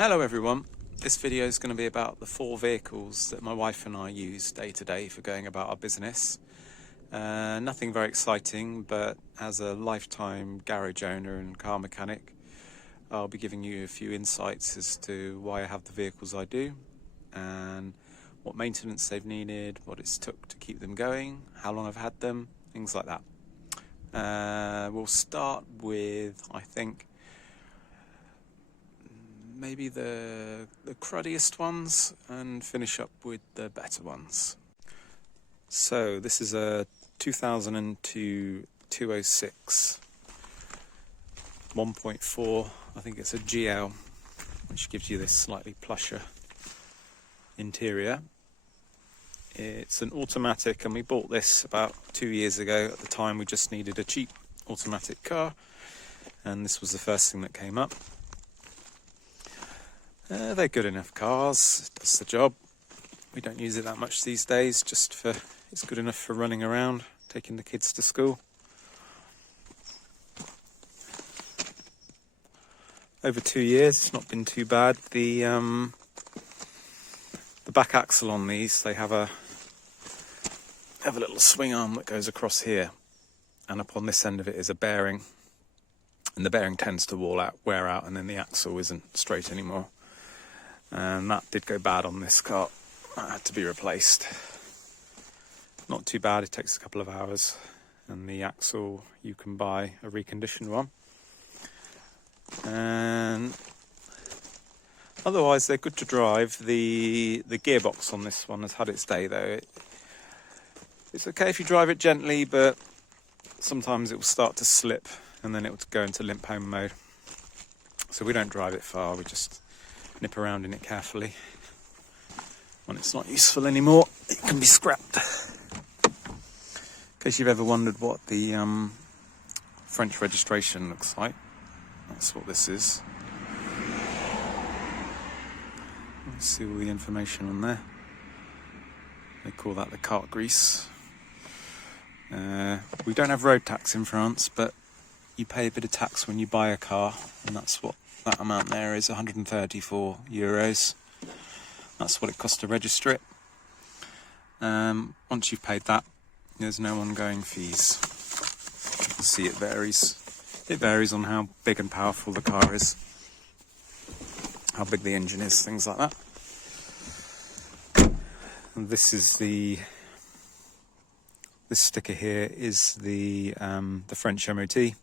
Hello everyone, this video is going to be about the 4 vehicles that my wife and I use day to day for going about our business. Nothing very exciting, but as a lifetime garage owner and car mechanic, I'll be giving you a few insights as to why I have the vehicles I do and what maintenance they've needed, what it's took to keep them going, how long I've had them, things like that. We'll start with, I think, maybe the cruddiest ones and finish up with the better ones. So this is a 2002 206 1.4, I think it's a GL, which gives you this slightly plusher interior. It's an automatic, and we bought this about 2 years ago. At the time we just needed a cheap automatic car, and this was the first thing that came up. They're good enough cars, it does the job. We don't use it that much these days, it's good enough for running around, taking the kids to school. Over 2 years, it's not been too bad. The back axle on these, they have a little swing arm that goes across here, and up on this end of it is a bearing, and the bearing tends to wear out, and then the axle isn't straight anymore. And that did go bad on this car. That had to be replaced. Not too bad, it takes a couple of hours. And the axle, you can buy a reconditioned one. And otherwise, they're good to drive. The gearbox on this one has had its day, though. It's okay if you drive it gently, but sometimes it will start to slip, and then it will go into limp home mode. So we don't drive it far, we just nip around in it carefully. When it's not useful anymore, it can be scrapped. In case you've ever wondered what the French registration looks like, that's what this is. Let's see all the information on there. They call that the carte grise. We don't have road tax in France, but you pay a bit of tax when you buy a car, and that's what that amount there is, €134. That's what it costs to register it. Once you've paid that, there's no ongoing fees. You can see it varies. It varies on how big and powerful the car is, how big the engine is, things like that. And this sticker here is the French MOT.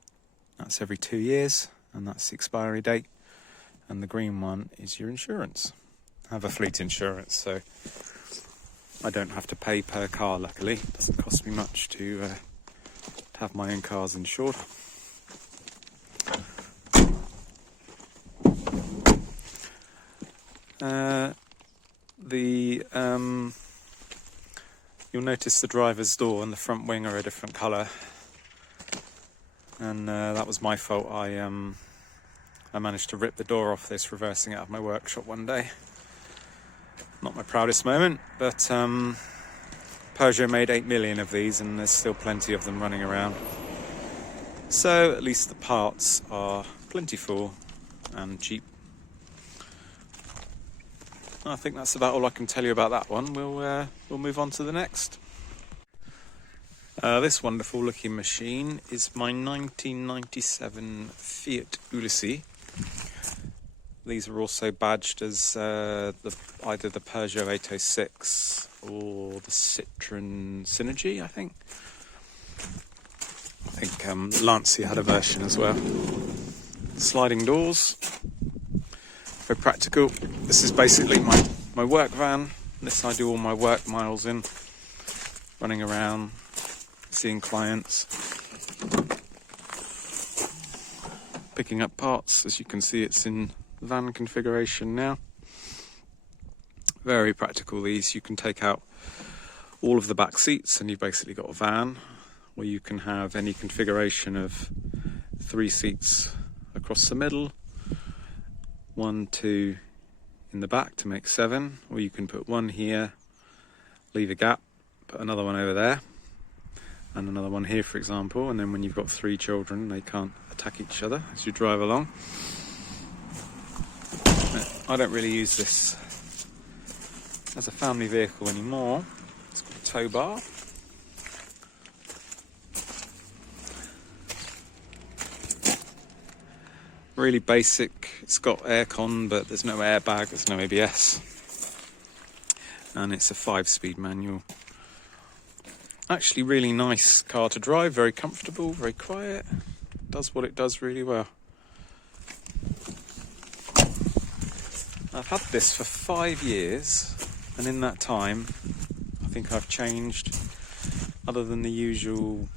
That's every 2 years. And that's the expiry date, and the green one is your insurance. I have a fleet insurance, so I don't have to pay per car, luckily. It doesn't cost me much to have my own cars insured. You'll notice the driver's door and the front wing are a different colour, and that was my fault. I managed to rip the door off this, reversing it out of my workshop one day. Not my proudest moment, but Peugeot made 8 million of these, and there's still plenty of them running around. So at least the parts are plentiful and cheap. I think that's about all I can tell you about that one. We'll move on to the next. This wonderful looking machine is my 1997 Fiat Ulysse. These are also badged as either the Peugeot 806 or the Citroën Synergy, I think. I think Lancia had a version as well. Sliding doors, very practical. This is basically my work van. This I do all my work miles in, running around, seeing clients, picking up parts. As you can see, it's in van configuration now. Very practical, these. You can take out all of the back seats and you've basically got a van, where you can have any configuration of 3 seats across the middle, 1, 2 in the back to make 7, or you can put 1 here, leave a gap, put another one over there, and another one here, for example, and then when you've got 3 children, they can't attack each other as you drive along. I don't really use this as a family vehicle anymore. It's got a tow bar. Really basic. It's got aircon, but there's no airbag, there's no ABS. And it's a 5-speed manual. Actually really nice car to drive, very comfortable, very quiet. Does what it does really well. I've had this for 5 years, and in that time I think I've changed, other than the usual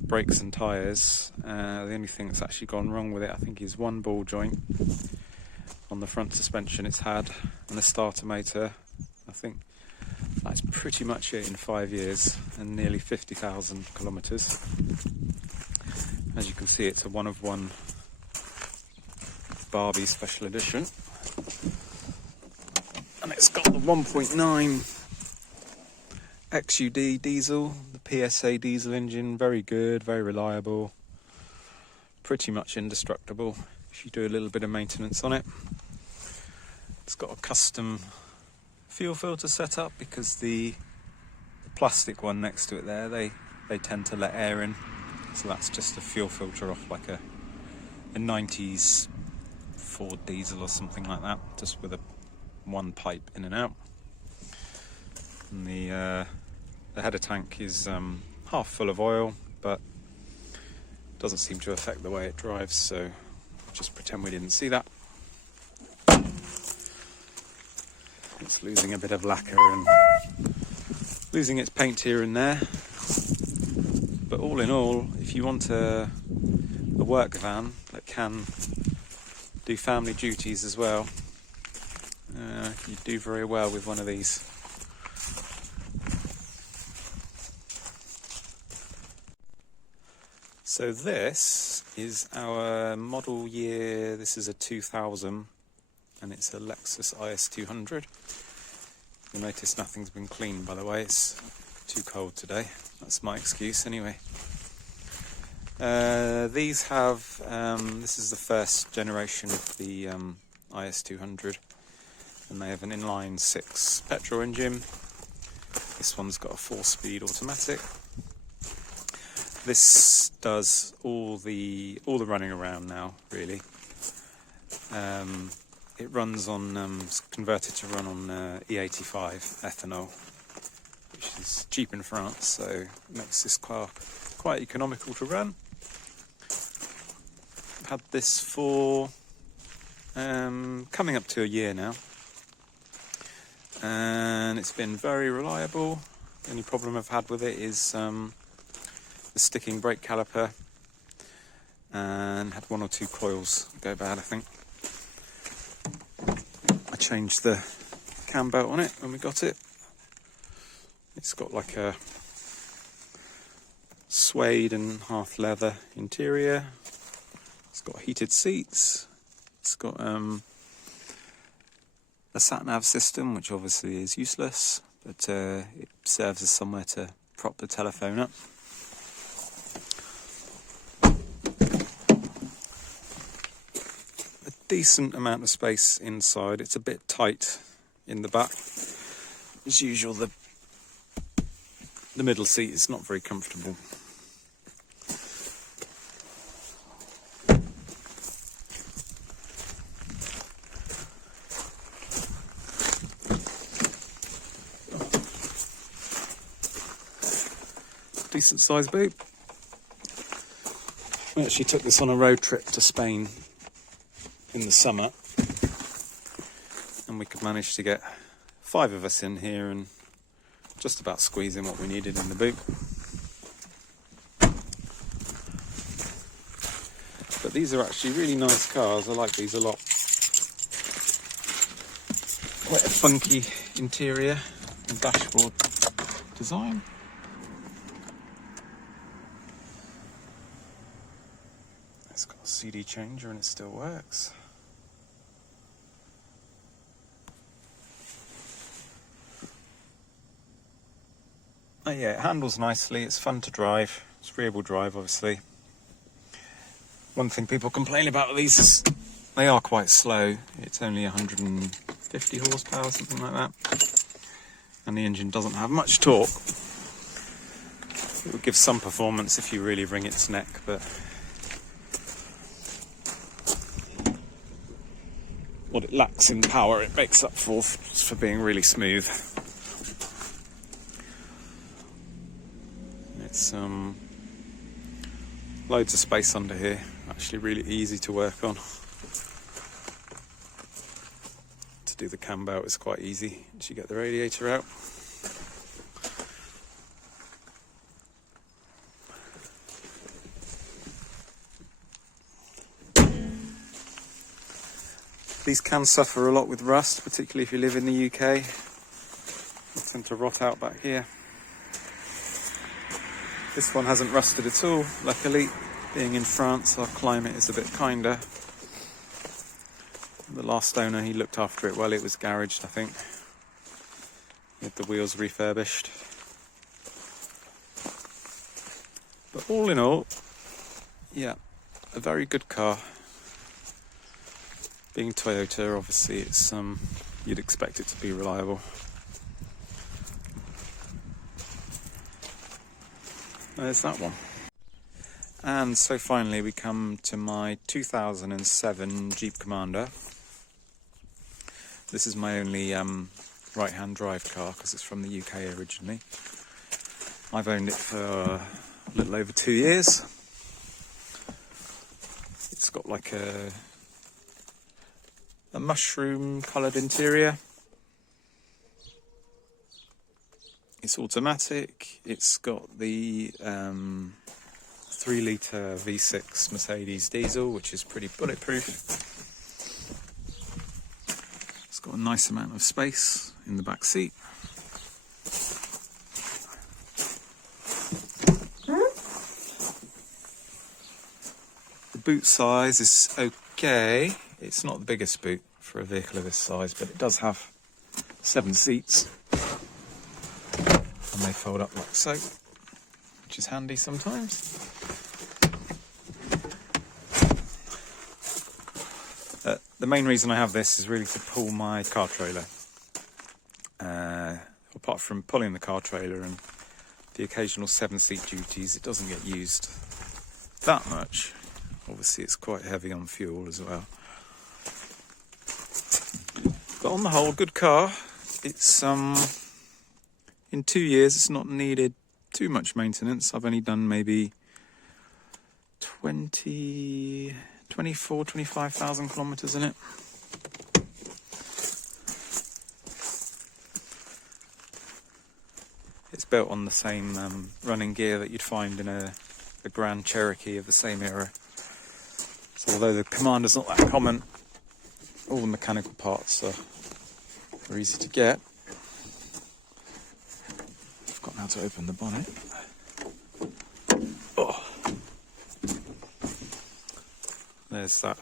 brakes and tyres, the only thing that's actually gone wrong with it I think is one ball joint on the front suspension it's had, and the starter motor. I think that's pretty much it in 5 years and nearly 50,000 kilometres. As you can see, it's a one-of-one Barbie special edition, and it's got the 1.9 XUD diesel, the PSA diesel engine. Very good, very reliable, pretty much indestructible if you do a little bit of maintenance on it. It's got a custom fuel filter set up because the plastic one next to it there, they tend to let air in, so that's just a fuel filter off like a 90s Ford diesel or something like that, just with a one pipe in and out. And the header tank is half full of oil, but doesn't seem to affect the way it drives, so just pretend we didn't see that. It's losing a bit of lacquer and losing its paint here and there, but all in all, if you want a work van that can do family duties as well, you do very well with one of these. So this is our model year. This is a 2000, and it's a Lexus IS200. You'll notice nothing's been cleaned, by the way. It's too cold today. That's my excuse anyway. These have, this is the first generation of the IS200, and they have an inline 6 petrol engine. This one's got a 4-speed automatic. This does all the running around now, really. It runs on, it's converted to run on E85 ethanol, which is cheap in France, so it makes this car quite economical to run. I've had this for coming up to a year now, and it's been very reliable. The only problem I've had with it is the sticking brake caliper, and had 1 or 2 coils go bad, I think. I changed the cam belt on it when we got it. It's got like a suede and half leather interior. It's got heated seats. It's got a sat-nav system, which obviously is useless, but it serves as somewhere to prop the telephone up. A decent amount of space inside. It's a bit tight in the back. As usual, the middle seat is not very comfortable. Decent sized boot. We actually took this on a road trip to Spain in the summer, and we could manage to get 5 of us in here and just about squeeze in what we needed in the boot. But these are actually really nice cars. I like these a lot. Quite a funky interior and dashboard design. It's got a CD changer and it still works. Oh yeah, it handles nicely, it's fun to drive, it's rear-wheel drive obviously. One thing people complain about with these is they are quite slow. It it's only 150 horsepower, something like that. And the engine doesn't have much torque. It will give some performance if you really wring its neck, but what it lacks in power, it makes up for being really smooth. It's loads of space under here, actually really easy to work on. To do the cam belt is quite easy once you get the radiator out. These can suffer a lot with rust, particularly if you live in the UK. They tend to rot out back here. This one hasn't rusted at all, luckily. Being in France, our climate is a bit kinder. The last owner, he looked after it well. It was garaged, I think, with the wheels refurbished. But all in all, yeah, a very good car. Being Toyota, obviously, it's you'd expect it to be reliable. There's that one. And so finally we come to my 2007 Jeep Commander. This is my only right-hand drive car because it's from the UK originally. I've owned it for a little over 2 years. It's got like a mushroom coloured interior. It's automatic. It's got the 3-litre V6 Mercedes diesel, which is pretty bulletproof. It's got a nice amount of space in the back seat. The boot size is okay. It's not the biggest boot for a vehicle of this size, but it does have 7 seats. And they fold up like so, which is handy sometimes. The main reason I have this is really to pull my car trailer. Apart from pulling the car trailer and the occasional 7-seat duties, it doesn't get used that much. Obviously it's quite heavy on fuel as well. But on the whole, good car. It's in 2 years it's not needed too much maintenance. I've only done maybe 25,000 kilometres in it. It's built on the same running gear that you'd find in a Grand Cherokee of the same era. So although the Commander's not that common, all the mechanical parts are easy to get. I've forgotten how to open the bonnet. Oh. There's that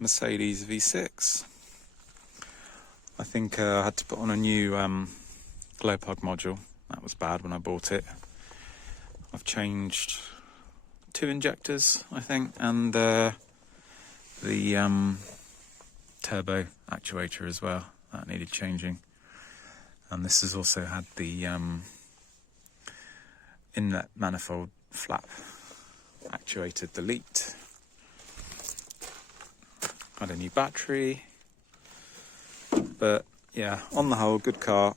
Mercedes V6. I think I had to put on a new glow plug module. That was bad when I bought it. I've changed 2 injectors, I think, and the turbo actuator as well. That needed changing. And this has also had the inlet manifold flap actuated, the leaked. Had a new battery. But yeah, on the whole, good car.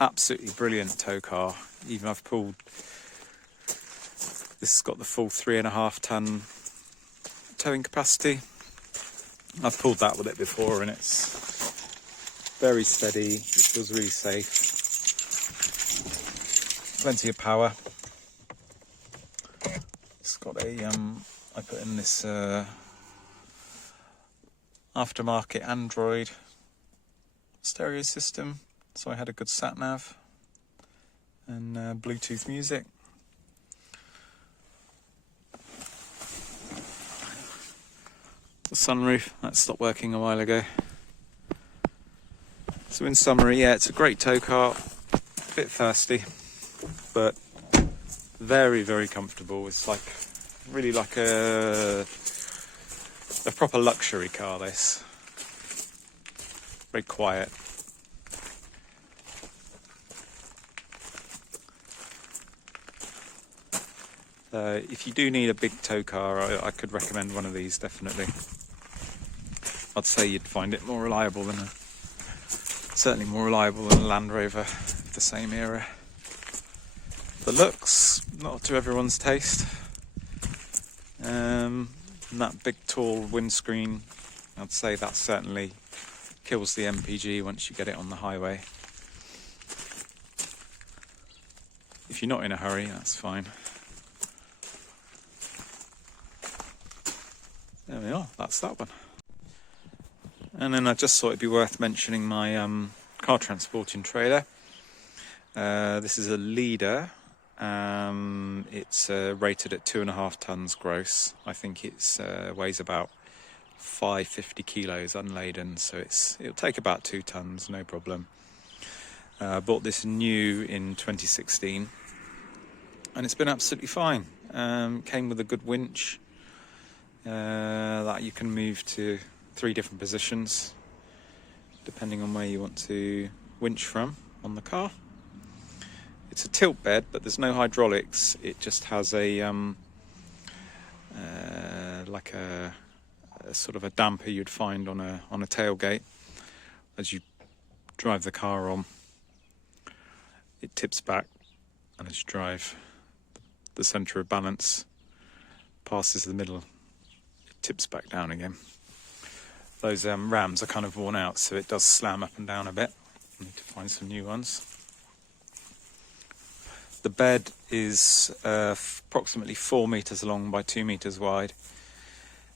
Absolutely brilliant tow car. Even I've pulled, this has got the full 3.5 ton towing capacity. I've pulled that with it before and it's very steady. It feels really safe. Plenty of power. It's got a, I put in this aftermarket Android stereo system. So I had a good sat-nav and Bluetooth music. The sunroof, that stopped working a while ago. So in summary, yeah, it's a great tow car. A bit thirsty, but very, very comfortable. It's like Really like a proper luxury car, this. Very quiet. If you do need a big tow car, I could recommend one of these, definitely. I'd say you'd find it more reliable than certainly more reliable than a Land Rover of the same era. The looks, not to everyone's taste. And that big tall windscreen, I'd say that certainly kills the MPG once you get it on the highway. If you're not in a hurry, that's fine. There we are, that's that one. And then I just thought it'd be worth mentioning my car transporting trailer. This is a Leader. It's rated at 2.5 tons gross. I think it weighs about 550 kilos unladen, so it'll take about 2 tons, no problem. Bought this new in 2016, and it's been absolutely fine. Came with a good winch that you can move to 3 different positions depending on where you want to winch from on the car. It's a tilt bed, but there's no hydraulics. It just has a like a sort of a damper you'd find on a tailgate. As you drive the car on, it tips back, and as you drive, the centre of balance passes the middle, it tips back down again. Those rams are kind of worn out, so it does slam up and down a bit. I need to find some new ones. The bed is approximately 4 meters long by 2 meters wide.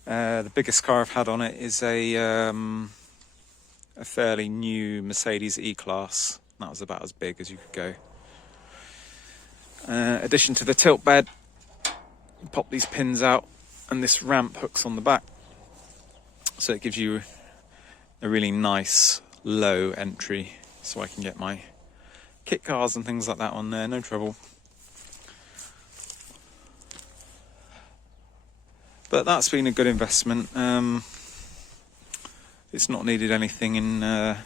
The biggest car I've had on it is a fairly new Mercedes E-Class. That was about as big as you could go. Addition to the tilt bed, you pop these pins out, and this ramp hooks on the back. So it gives you a really nice low entry, so I can get my kit cars and things like that on there, no trouble. But that's been a good investment. It's not needed anything in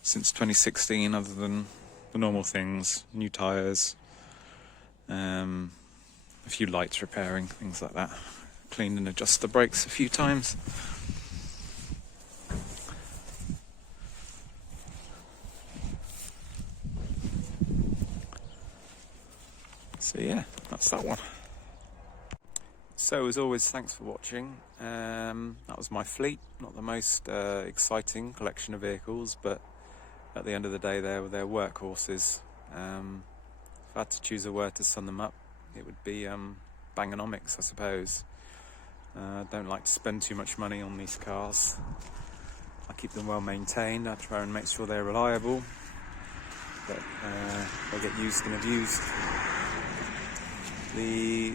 since 2016 other than the normal things, new tyres, a few lights repairing, things like that. Cleaned and adjusted the brakes a few times. So yeah, that's that one. So as always, thanks for watching. That was my fleet. Not the most exciting collection of vehicles, but at the end of the day they're workhorses. If I had to choose a word to sum them up, it would be Bangonomics, I suppose. Don't like to spend too much money on these cars. I keep them well maintained. I try and make sure they're reliable, but they'll get used and abused. The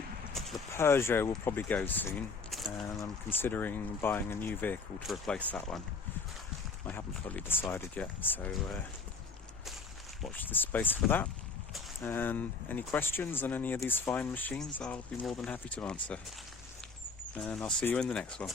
Peugeot will probably go soon, and I'm considering buying a new vehicle to replace that one. I haven't fully decided yet, so watch this space for that. And any questions on any of these fine machines, I'll be more than happy to answer. And I'll see you in the next one.